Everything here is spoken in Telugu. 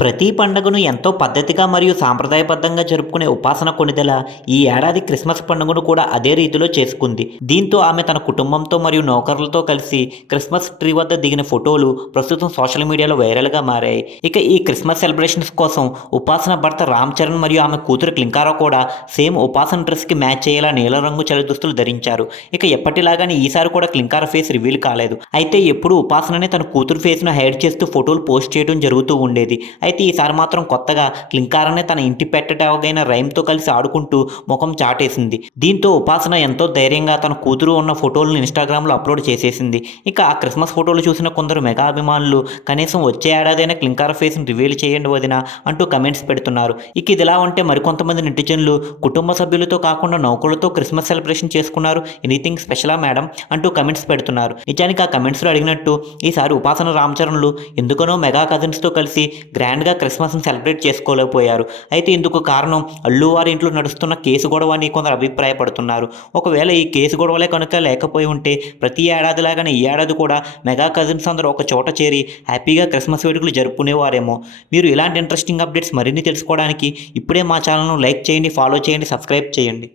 ప్రతి పండుగను ఎంతో పద్ధతిగా మరియు సాంప్రదాయబద్ధంగా జరుపుకునే ఉపాసన కొనిదెల ఈ ఏడాది క్రిస్మస్ పండుగను కూడా అదే రీతిలో చేసుకుంది. దీంతో ఆమె తన కుటుంబంతో మరియు నౌకర్లతో కలిసి క్రిస్మస్ ట్రీ వద్ద దిగిన ఫోటోలు ప్రస్తుతం సోషల్ మీడియాలో వైరల్గా మారాయి. ఇక ఈ క్రిస్మస్ సెలబ్రేషన్స్ కోసం ఉపాసన భర్త రామ్ చరణ్ మరియు ఆమె కూతురు క్లింకారా కూడా సేమ్ ఉపాసన డ్రెస్కి మ్యాచ్ అయ్యేలా నీల రంగు చలి దుస్తులు ధరించారు. ఇక ఎప్పటిలాగానే ఈసారి కూడా క్లింకారా ఫేస్ రివీల్ కాలేదు. అయితే ఎప్పుడు ఉపాసననే తన కూతురు ఫేస్ను హైడ్ చేస్తూ ఫోటోలు పోస్ట్ చేయడం జరుగుతూ ఉండేది. అయితే ఈసారి మాత్రం కొత్తగా క్లింకారనే తన ఇంటి పెట్టటవగైన రైమ్తో కలిసి ఆడుకుంటూ ముఖం చాటేసింది. దీంతో ఉపాసన ఎంతో ధైర్యంగా తన కూతురు ఉన్న ఫోటోలను ఇన్స్టాగ్రామ్లో అప్లోడ్ చేసేసింది. ఇక ఆ క్రిస్మస్ ఫోటోలు చూసిన కొందరు మెగా అభిమానులు కనీసం వచ్చే ఏడాదైనా క్లింకార ఫేస్ని రివీల్ చేయండి వదిన అంటూ కమెంట్స్ పెడుతున్నారు. ఇక ఇదిలా ఉంటే మరికొంతమంది నెటిజన్లు కుటుంబ సభ్యులతో కాకుండా నౌకలతో క్రిస్మస్ సెలబ్రేషన్ చేసుకున్నారు. ఎనీథింగ్ స్పెషలా మేడం అంటూ కమెంట్స్ పెడుతున్నారు. నిజానికి ఆ కమెంట్స్లో అడిగినట్టు ఈసారి ఉపాసన రామచరణ్లు ఎందుకనో మెగా కజిన్స్తో కలిసి గ్రాండ్ గ్రాండ్గా క్రిస్మస్ని సెలబ్రేట్ చేసుకోలేకపోయారు. అయితే ఇందుకు కారణం అల్లు వారి ఇంట్లో నడుస్తున్న కేసు గొడవ అని కొందరు అభిప్రాయపడుతున్నారు. ఒకవేళ ఈ కేసు గొడవలే కనుక లేకపోయి ఉంటే ప్రతి ఏడాదిలాగానే ఈ ఏడాది కూడా మెగా కజిన్స్ అందరూ ఒక చోట చేరి హ్యాపీగా క్రిస్మస్ వేడుకలు జరుపుకునేవారేమో. మీరు ఇలాంటి ఇంట్రెస్టింగ్ అప్డేట్స్ మరిన్ని తెలుసుకోవడానికి ఇప్పుడే మా ఛానల్ను లైక్ చేయండి ఫాలో చేయండి సబ్స్క్రైబ్ చేయండి.